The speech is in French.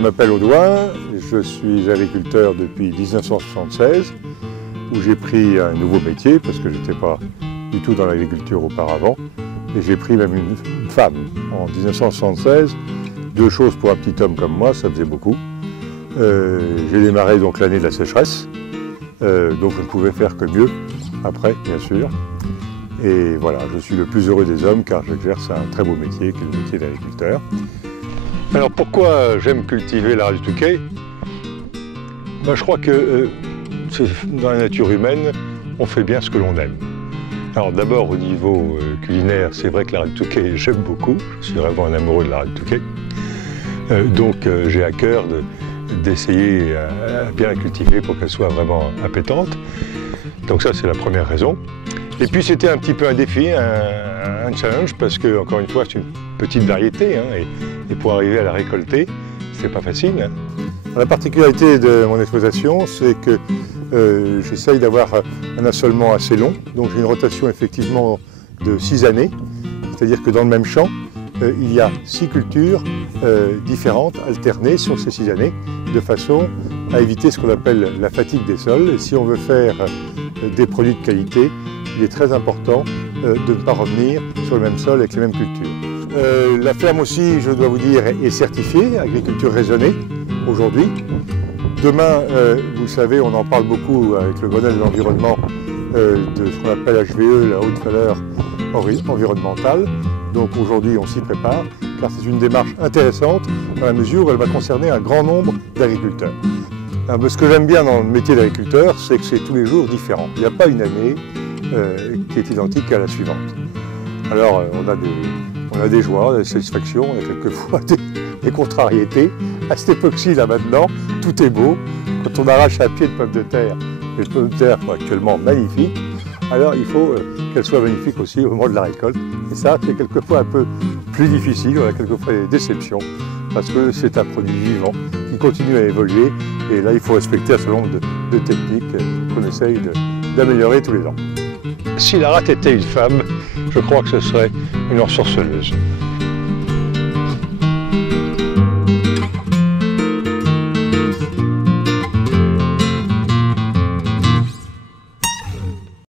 Je m'appelle Audouin, je suis agriculteur depuis 1976, où j'ai pris un nouveau métier parce que je n'étais pas du tout dans l'agriculture auparavant. Et j'ai pris même une femme en 1976. Deux choses pour un petit homme comme moi, ça faisait beaucoup. J'ai démarré donc l'année de la sécheresse, donc je ne pouvais faire que mieux après, bien sûr. Et voilà, je suis le plus heureux des hommes car j'exerce un très beau métier qui est le métier d'agriculteur. Alors pourquoi j'aime cultiver la Rare du Touquet? Je crois que dans la nature humaine, on fait bien ce que l'on aime. Alors d'abord au niveau culinaire, c'est vrai que la Rare du Touquet, j'aime beaucoup. Je suis vraiment un amoureux de la Rare du Touquet. Donc j'ai à cœur d'essayer à bien la cultiver pour qu'elle soit vraiment appétante. Donc ça c'est la première raison. Et puis c'était un petit peu un défi, un challenge, parce que encore une fois c'est une petite variété, hein, et pour arriver à la récolter, c'est pas facile. Hein. La particularité de mon exploitation, c'est que j'essaye d'avoir un assolement assez long, donc j'ai une rotation effectivement de 6 années, c'est-à-dire que dans le même champ, il y a 6 cultures différentes, alternées sur ces 6 années, de façon à éviter ce qu'on appelle la fatigue des sols. Et si on veut faire des produits de qualité, il est très important de ne pas revenir sur le même sol avec les mêmes cultures. La ferme aussi, je dois vous dire, est certifiée, agriculture raisonnée, aujourd'hui. Demain, vous savez, on en parle beaucoup avec le Grenelle de l'environnement, de ce qu'on appelle HVE, la haute valeur environnementale. Donc aujourd'hui, on s'y prépare, car c'est une démarche intéressante dans la mesure où elle va concerner un grand nombre d'agriculteurs. Ce que j'aime bien dans le métier d'agriculteur, c'est que c'est tous les jours différent. Il n'y a pas une année qui est identique à la suivante. Alors on a des joies, des satisfactions, on a quelquefois des contrariétés. À cette époque-ci, là maintenant, tout est beau. Quand on arrache un pied de pommes de terre, les pommes de terre sont actuellement magnifiques, alors il faut qu'elles soient magnifiques aussi au moment de la récolte. Et ça, c'est quelquefois un peu plus difficile, on a quelquefois des déceptions, parce que c'est un produit vivant qui continue à évoluer. Et là, il faut respecter un certain nombre de techniques qu'on essaye d'améliorer tous les ans. Si la rate était une femme, je crois que ce serait une ensorceleuse.